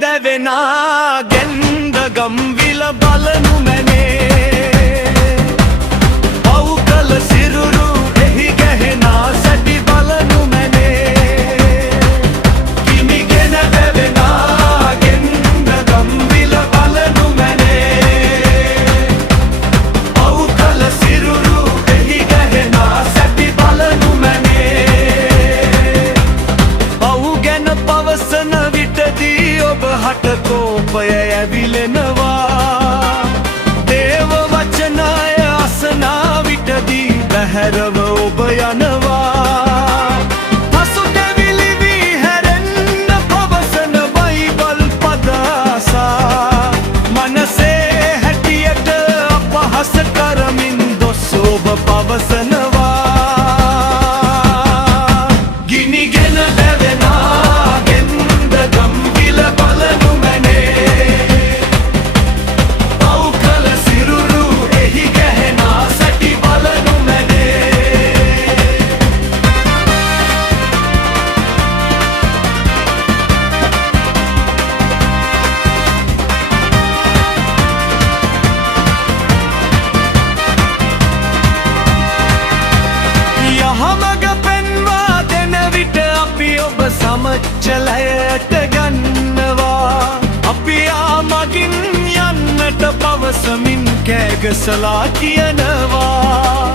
දැවෙනා ගෙන්ද ගම්විල බලනු මැනේ පව් කළ සිරුරු එහි ගැහෙනා සැටි බලනු මැනේ කිමිගෙන දැවෙනා ගෙන්ද ගම්විල බලනු මැනේ පව් කළ සිරුරු එහි ගැහෙනා සැටි බලනු මැනේ පව් ගැන පවසන විටදී ඔබ හට කෝපය ඇවිලෙනවා දේව වචනය අසනා විටදී බැහැරව ඔබ යනවා පසුතැවිලි වී හැරෙන්න පවසන බයිබල් පද අසා මනසේ හැටියට අපහාස කරමින් දොස් ඔබ පවසනවා ගිනිගෙන දැවෙනා ගෙන්ද ගම්විල බලනු මැනේ පව් කළ සිරුරු එහි ගැහෙනා සැටි බලනු මැනේ යහමග පෙන්වා දෙන විට අපි ඔබ සමච්චලයට ගන්නවා අපි ආමගින් යන්නට පවසමින් කෑගසලා කියනවා